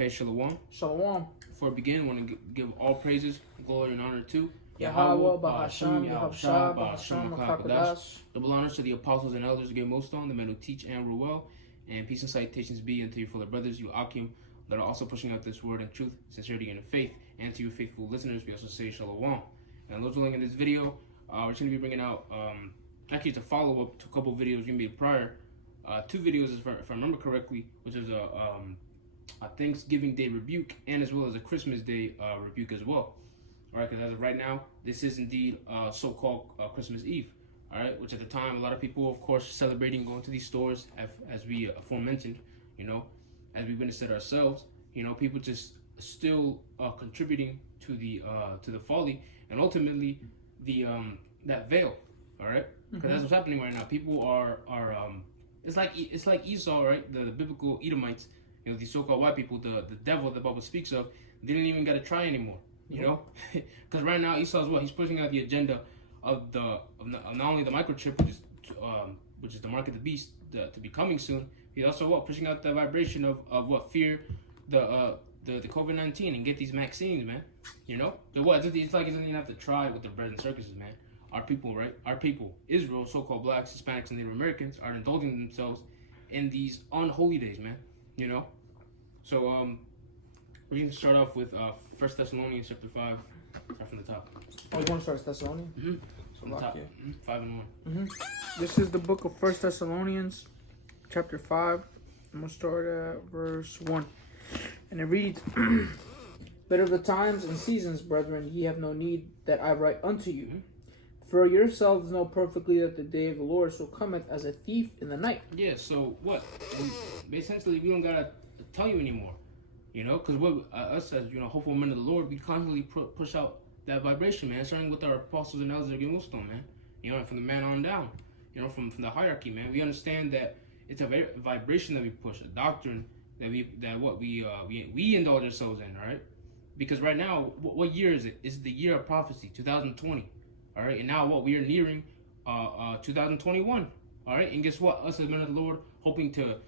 Okay, Shalom. Shalom. Before we begin, I want to give all praises, glory, and honor to Yahweh, Bahasham, Yahushua, Bahasham, Makakadash. Double honors to the apostles and elders, give most on, the men who teach and rule well, and peace and salutations be unto your fellow brothers, you Akim, that are also pushing out this word in truth, sincerity, and in faith, and to you faithful listeners, we also say Shalom. And those link in this video, we're just going to be bringing out, actually it's a follow-up to a couple videos we made prior, two videos if I remember correctly, which is a Thanksgiving Day rebuke and as well as a Christmas Day rebuke as well. All right, because as of right now, this is indeed so-called Christmas Eve. All right, which at the time a lot of people, of course, celebrating going to these stores, as we aforementioned, you know, as we witnessed it ourselves. You know, people just still contributing to the folly and ultimately the that veil. All right, because that's what's happening right now. People are it's like Esau, right? The biblical Edomites. You know, these so-called white people, the devil the Bible speaks of, they didn't even got to try anymore. You know, because right now Esau's what he's pushing out the agenda of not only the microchip, which is the mark of the beast to be coming soon. He's also pushing out the vibration of what fear the COVID-19 and get these vaccines, man. You know, it's like he doesn't even have to try with the bread and circuses, man. Our people, right? Our people, Israel, so-called blacks, Hispanics, and Native Americans are indulging themselves in these unholy days, man. You know, so we can start off with 1 Thessalonians chapter 5, right from the top. Oh, you want to start Thessalonians? Mm-hmm. From the top, 5 and 1. This is the book of 1 Thessalonians, chapter 5. I'm going to start at verse 1. And it reads, But of the times and seasons, brethren, ye have no need that I write unto you. For yourselves know perfectly that the day of the Lord so cometh as a thief in the night. Yeah, so what? Essentially, we don't got to tell you anymore. You know, because us as, you know, hopeful men of the Lord, we constantly push out that vibration, man, starting with our apostles and elders of Muslim, man. You know, from the man on down, you know, from the hierarchy, man. We understand that it's a vibration that we push, a doctrine that we indulge ourselves in, all right? Because right now, what year is it? It's the year of prophecy, 2020, all right? And now we are nearing 2021, all right? And guess what? Us as men of the Lord, hoping for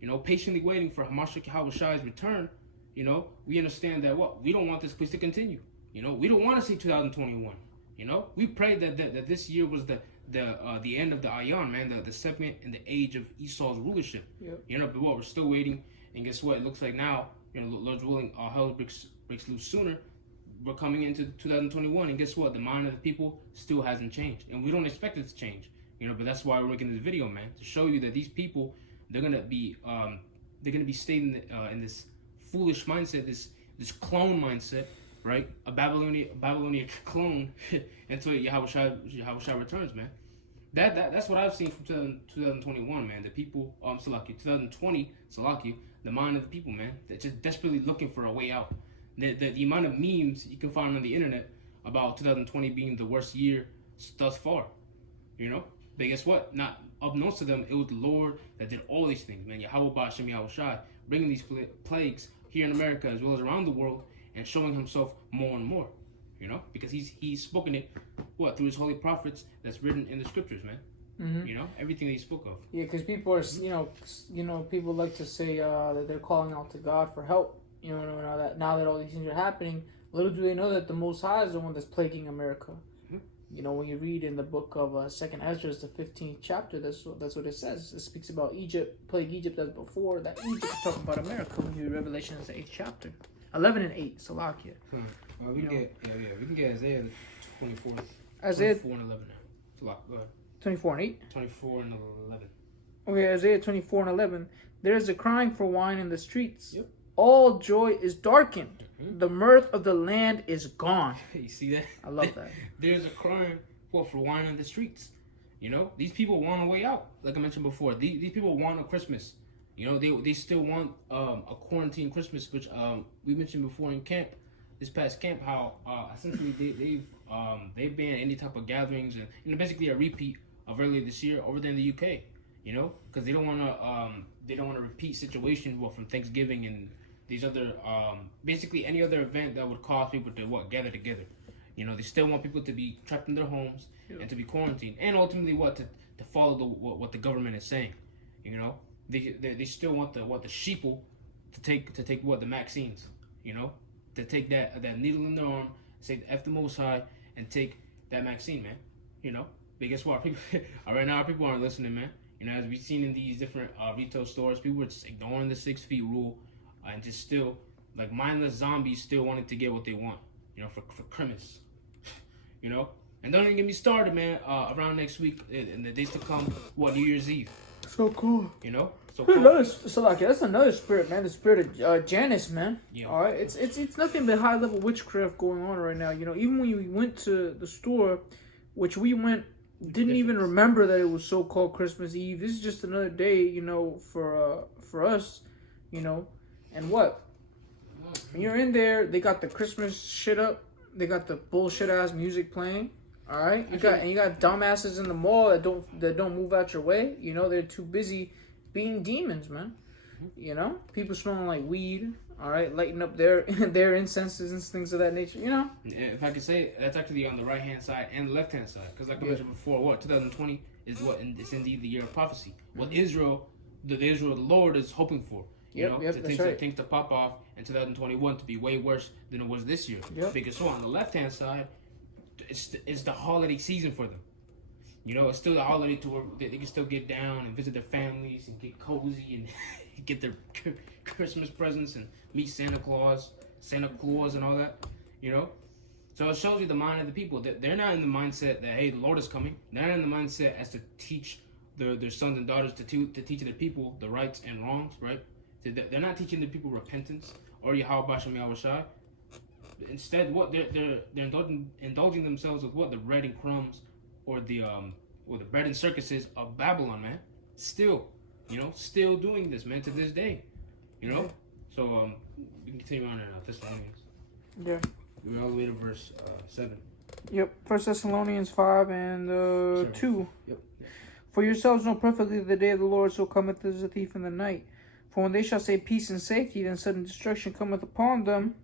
you know, patiently waiting for Hamashiach Yahushua's return, you know, we understand that we don't want this place to continue. You know, we don't want to see 2021. You know, we pray that this year was the end of the Ayan, man, the segment in the age of Esau's rulership. Yep. You know, but we're still waiting, and guess what? It looks like now, you know, Lord's willing, hell breaks loose sooner. We're coming into 2021, and guess what? The mind of the people still hasn't changed, and we don't expect it to change. You know, but that's why we're making this video, man, to show you that these people, they're gonna be staying in this foolish mindset, this clone mindset, right? A Babylonian clone until Yahushua returns, man. That's what I've seen from 2021, man. The people, 2020, the mind of the people, man. They're just desperately looking for a way out. The amount of memes you can find on the internet about 2020 being the worst year thus far, you know. But guess what? Not unbeknownst to them, it was the Lord that did all these things, man. Yahweh Ba'ashem Yahushua, bringing these plagues here in America as well as around the world and showing himself more and more, you know, because he's spoken it, through his holy prophets that's written in the scriptures, man. You know, everything that he spoke of. Yeah, because people are, you know, people like to say that they're calling out to God for help. You know, now that all these things are happening, little do they know that the Most High is the one that's plaguing America. You know, when you read in the book of 2nd Ezra, the 15th chapter, that's what it says. It speaks about Egypt, plague Egypt as before. That Egypt is talking about America. When you read Revelation, it's the 8th chapter. 11 and 8, Salakia. Well, we can get Isaiah 24th. Isaiah 24 and 11. Salak, go ahead. 24 and 8? 24 and 11. Okay, Isaiah 24 and 11. There is a crying for wine in the streets. Yep. All joy is darkened. The mirth of the land is gone. You see that? I love that. There's a crime for wine in the streets. You know, these people want a way out. Like I mentioned before, these people want a Christmas. You know, they still want a quarantine Christmas, which we mentioned before in camp, this past camp, how essentially they've banned any type of gatherings and, you know, basically a repeat of earlier this year over there in the UK. You know, because they don't want to repeat situation from Thanksgiving and these other basically any other event that would cause people to gather together. You know, they still want people to be trapped in their homes and to be quarantined, and ultimately to follow what the government is saying. You know, they still want the sheeple to take what the Maxine's, you know, to take that needle in their arm, say F the Most High, and take that Maxine, man, you know. But guess what? People right now, people aren't listening, man. You know, as we've seen in these different retail stores, people are just ignoring the 6 feet rule and just still like mindless zombies, still wanting to get what they want, you know, for Christmas, you know. And don't even get me started, man. Around next week, in the days to come, New Year's Eve. So cool. You know? So cool. That's another spirit, man. The spirit of Janus, man. Yeah. All right? It's nothing but high-level witchcraft going on right now. You know, even when you went to the store, which we went, didn't even remember that it was so-called Christmas Eve. This is just another day, you know, for us, you know. And what? When you're in there, they got the Christmas shit up. They got the bullshit-ass music playing. All right, you got dumbasses in the mall that don't move out your way. You know, they're too busy being demons, man. You know, people smelling like weed. All right, lighting up their incenses and things of that nature. You know. If I could say, that's actually on the right hand side and the left hand side, because like I mentioned before, 2020 is it's indeed the year of prophecy. What Israel, the Lord is hoping for. You know, things to pop off in 2021 to be way worse than it was this year. Because so on the left hand side, it's the holiday season for them. You know, it's still the holiday to where they can still get down and visit their families and get cozy and get their Christmas presents and meet Santa Claus and all that. You know, so it shows you the mind of the people. They're not in the mindset that, hey, the Lord is coming. They're not in the mindset as to teach their sons and daughters to teach their people the rights and wrongs, right? They're not teaching the people repentance or Yahweh Bashem Yahushai. Instead, what they're indulging themselves with what the bread and crumbs or the bread and circuses of Babylon, man. Still doing this, man, to this day. You know, so we can continue on in Thessalonians. Yeah. We're all the way to verse 7. Yep. 1 Thessalonians 5 and 2. Yep. For yourselves know perfectly the day of the Lord so cometh as a thief in the night. For when they shall say peace and safety, then sudden destruction cometh upon them,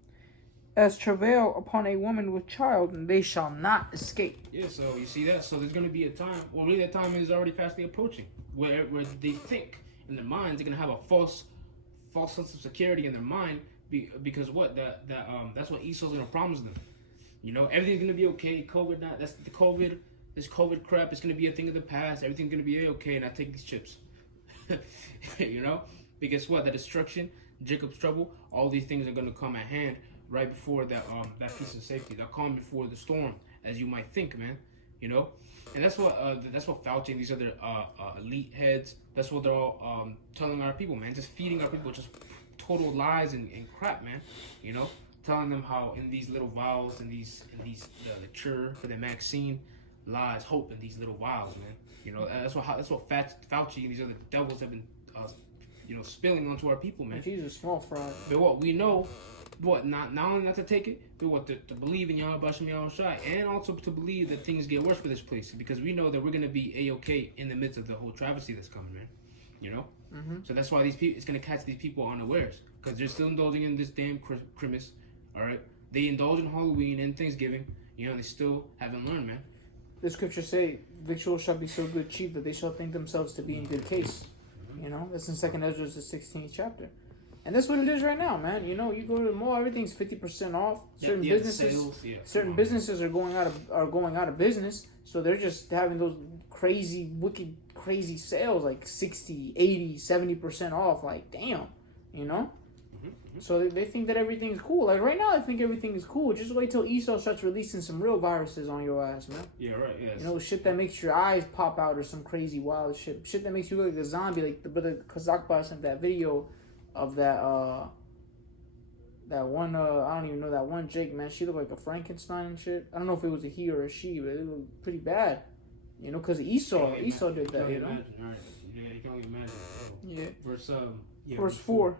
as travail upon a woman with child, and they shall not escape. Yeah, so you see that? So there's going to be a time, well, really that time is already fastly approaching, where they think in their minds they're going to have a false sense of security in their mind, because that's what Esau's going to promise them. You know, everything's going to be okay. This COVID crap is going to be a thing of the past. Everything's going to be okay, and I take these chips. You know? Because what? The destruction, Jacob's trouble, all these things are going to come at hand right before that peace and safety. They'll come before the storm, as you might think, man. You know? And that's what Fauci and these other elite heads, that's what they're all telling our people, man. Just feeding our people just total lies and crap, man. You know? Telling them how in these little vials, in these the cure for the vaccine lies hope in these little vials, man. You know, that's what Fauci and these other devils have been spilling onto our people, man. He's a small fry. But what we know, not only not to take it, but to believe in Yahweh Bashem Yahushai, and also to believe that things get worse for this place, because we know that we're gonna be A-okay in the midst of the whole travesty that's coming, man. You know, so that's why these people, it's gonna catch these people unawares, because they're still indulging in this damn Christmas. All right, they indulge in Halloween and Thanksgiving. You know, they still haven't learned, man. The scriptures say, "Victuals shall be so good cheap that they shall think themselves to be in good case." You know, that's in 2 Ezra, the 16th chapter. And that's what it is right now, man. You know, you go to the mall, everything's 50% off. Certain businesses are going out of business, so they're just having those crazy, wicked, crazy sales, like 60, 80, 70% off. Like, damn, you know. So they think that everything's cool. Like right now, I think everything is cool. Just wait till Esau starts releasing some real viruses on your ass, man. Yeah, right. Yes. You know, shit that makes your eyes pop out or some crazy wild shit. Shit that makes you look like a zombie. Like the brother Kazakba sent that video of that one. I don't even know that one Jake, man. She looked like a Frankenstein and shit. I don't know if it was a he or a she, but it looked pretty bad. You know, because Esau did that. You know. Imagine. All right. Yeah, you can only imagine. Yeah. Verse 4.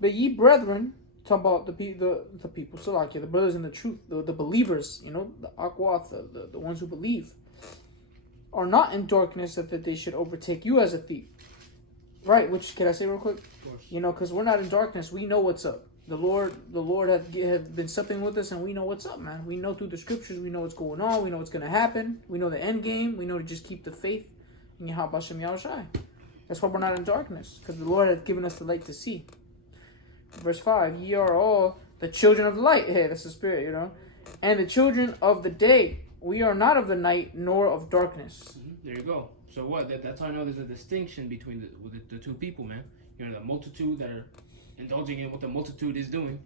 But ye brethren, talking about the people, so like the brothers in the truth, the believers, you know, the Akwath, the ones who believe, are not in darkness that they should overtake you as a thief. Right, which, can I say real quick? You know, because we're not in darkness, we know what's up. The Lord have been supping with us, and we know what's up, man. We know through the scriptures, we know what's going on, we know what's going to happen, we know the end game, we know to just keep the faith in Yahweh Bashem Yahushai. That's why we're not in darkness, because the Lord has given us the light to see. Verse 5, ye are all the children of the light. Hey, that's the Spirit, and the children of the day. We are not of the night nor of darkness. There you go. So what? That's how I know there's a distinction between the two people, man. The multitude that are indulging in what the multitude is doing,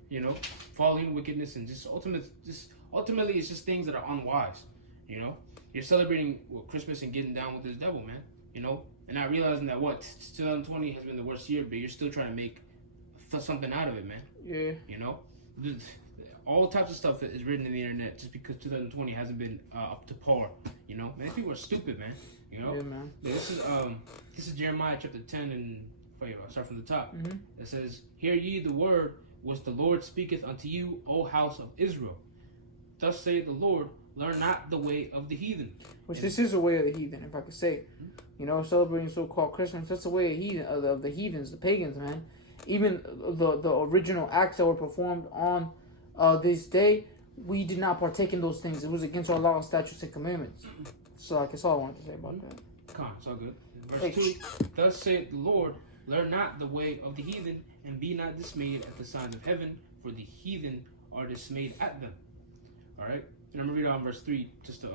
following wickedness, and ultimately it's just things that are unwise. You're celebrating Christmas and getting down with this devil, man. And not realizing that 2020 has been the worst year, but you're still trying to make something out of it, man. Yeah. All types of stuff is written in the internet just because 2020 hasn't been up to par. Man, people are stupid, man. Yeah, man. This is Jeremiah chapter 10, and I'll start from the top. Mm-hmm. It says, "Hear ye the word which the Lord speaketh unto you, O house of Israel. Thus saith the Lord, learn not the way of the heathen." Which this is the way of the heathen, if I could say. Celebrating so-called Christmas, that's the way of the heathens, the pagans, man. Even the original acts that were performed on this day, we did not partake in those things. It was against our law, statutes, and commandments. So that's all I wanted to say about that. It's all good. Verse 2, "Thus saith the Lord, learn not the way of the heathen, and be not dismayed at the signs of heaven, for the heathen are dismayed at them." All right? And I'm going to read on verse 3 just to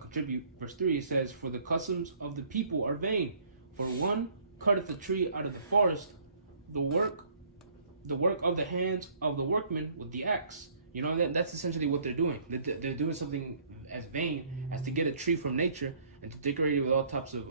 contribute. Verse 3, it says, "For the customs of the people are vain. For one cutteth a tree out of the forest, the work of the hands of the workmen with the axe." That's essentially what they're doing. They're doing something as vain as to get a tree from nature and to decorate it with all types of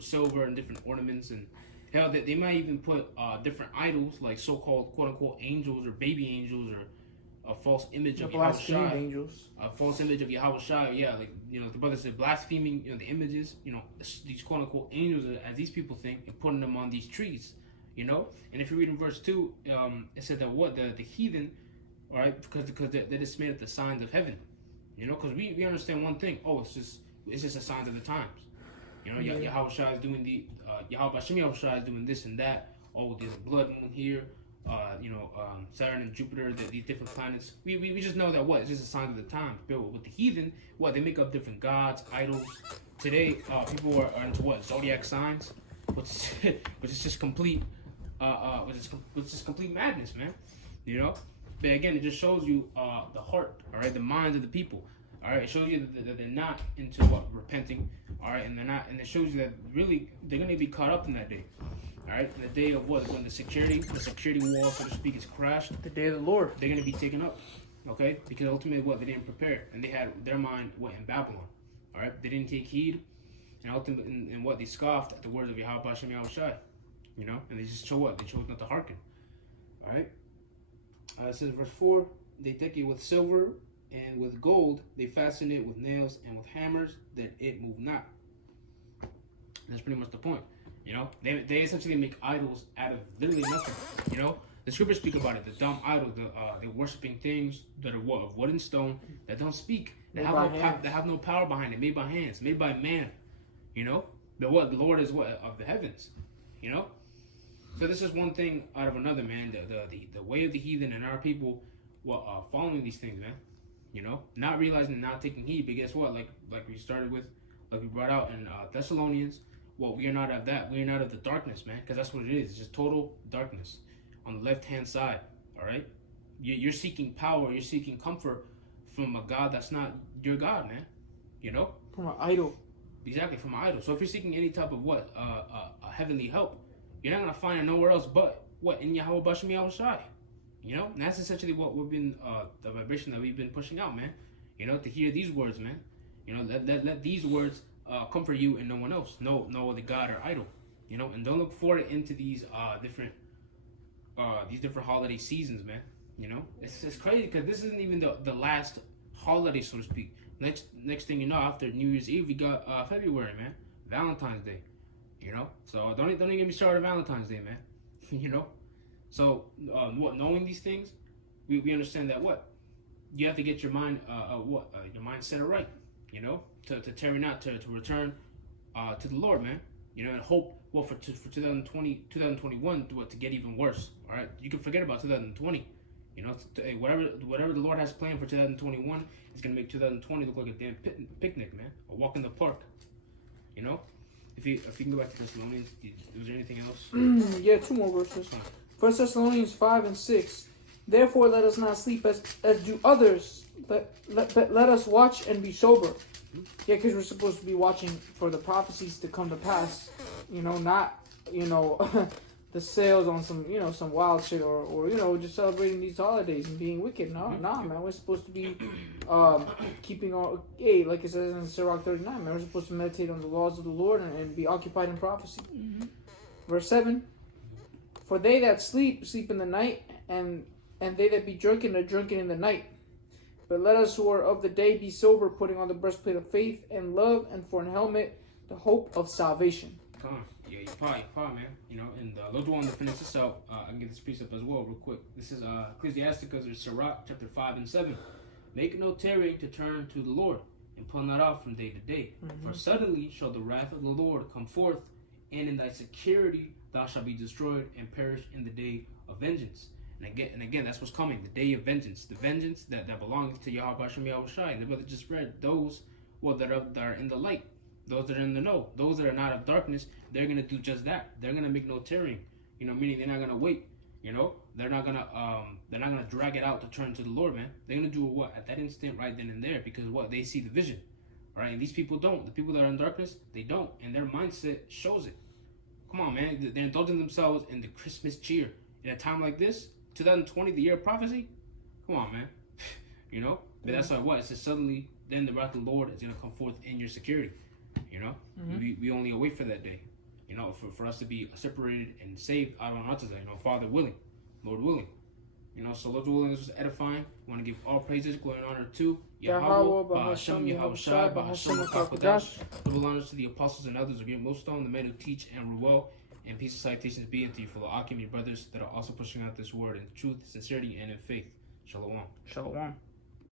silver and different ornaments. And hell, they might even put different idols, like so-called quote-unquote angels or baby angels, or a false image of Yahweh angels. A false image of Yahweh Shai. Yeah, like, the brother said, blaspheming, the images, these quote-unquote angels, as these people think, and putting them on these trees, And if you read in verse 2, it said that the heathen, right, because they're dismayed at the signs of heaven, because we understand one thing. Oh, it's just the signs of the times. Yahweh Shai is doing Yahweh Shai is doing this and that. Oh, there's a blood moon here. Saturn and Jupiter, these different planets. We just know that it's just a sign of the times. But with the heathen, they make up different gods, idols. Today, people are into zodiac signs, which is just complete, which is complete madness, man. But again, it just shows you the heart, all right, the minds of the people. All right, it shows you that they're not into repenting, all right, and they're not, and it shows you that really they're going to be caught up in that day. All right, the day of when the security wall, so to speak, is crashed. The day of the Lord. They're going to be taken up, okay? Because ultimately, they didn't prepare, and they had their mind in Babylon. All right, they didn't take heed, and ultimately, and they scoffed at the words of Yahweh Hashem Yahweh Shai, and they just chose They chose not to hearken. All right. It says verse 4, "They deck it with silver and with gold. They fasten it with nails and with hammers, that it move not." That's pretty much the point. They essentially make idols out of literally nothing. The scriptures speak about it. The dumb idols, they're worshiping things that are of wood and stone, that don't speak, that have no power behind it, made by hands, made by man. The Lord is of the heavens. So this is one thing out of another, man. The way of the heathen and our people following these things, man. Not realizing and not taking heed. But guess what? Like we started with, like we brought out in Thessalonians. We are not of that. We are not of the darkness, man. Because that's what it is. It's just total darkness on the left-hand side. All right. You're seeking power. You're seeking comfort from a God that's not your God, man. From an idol. Exactly, from an idol. So if you're seeking any type of a heavenly help, you're not gonna find it nowhere else but in Yahweh Bashem Yahweh Shai. And that's essentially what we've been the vibration that we've been pushing out, man. To hear these words, man. Let these words comfort you and no one else. No other God or idol. And don't look forward into these different holiday seasons, man. It's crazy because this isn't even the last holiday, so to speak. Next thing you know, after New Year's Eve, we got February, man. Valentine's Day. So don't even get me started on Valentine's Day, man. So knowing these things, we understand that you have to get your mind your mind set right, to tarry not, to return to the Lord, man. And hope for 2021 to get even worse. All right, you can forget about 2020. Whatever the Lord has planned for 2021 is gonna make 2020 look like a damn picnic, man. A walk in the park. If you can go back to Thessalonians, was there anything else? Yeah, 2 more verses. 1 Thessalonians 5 and 6. Therefore, let us not sleep as do others, but let us watch and be sober. Yeah, because we're supposed to be watching for the prophecies to come to pass. Not the sales on some some wild shit or just celebrating these holidays and being wicked. No, man, we're supposed to be keeping our like it says in Sirach 39. Man, we're supposed to meditate on the laws of the Lord and be occupied in prophecy. Verse 7. For they that sleep in the night, and they that be drunken are drunken in the night. But let us who are of the day be sober, putting on the breastplate of faith and love, and for an helmet the hope of salvation. Come on. Yeah, you're fine, man. And Lord willing to finish this out, I can get this precept as well real quick. This is Ecclesiasticus or Sirach chapter 5 and 7. Make no tarrying to turn to the Lord, and pull not out from day to day. For suddenly shall the wrath of the Lord come forth, and in thy security thou shalt be destroyed and perish in the day of vengeance. And again, that's what's coming, the day of vengeance. The vengeance that belongs to Yahweh Hashem Yahweh Shai. The brother just read those that are in the light, those that are in the know, those that are not of darkness, they're gonna do just that. They're gonna make no tarrying, meaning they're not gonna wait. They're not gonna drag it out to turn to the Lord, man. They're gonna do what at that instant, right then and there, because what they see the vision, right? And these people don't. The people that are in darkness, they don't, and their mindset shows it. Come on, man. They're indulging themselves in the Christmas cheer in a time like this, 2020, the year of prophecy. Come on, man. But that's like what it says. Suddenly, then the wrath of the Lord is gonna come forth in your security. We only wait for that day. For us to be separated and saved out on Atazah, Father willing, Lord willing. So Lord willing, this was edifying. We want to give all praises, glory, and honor to Yahweh, Bahashem, Yahweh Shai, Bahashem, HaKadosh. Double honors to the apostles and others of your millstone, the men who teach and rule well. And peace and salutations be unto you, fellow Akim, your brothers that are also pushing out this word in truth, sincerity, and in faith. Shalom. Shalom.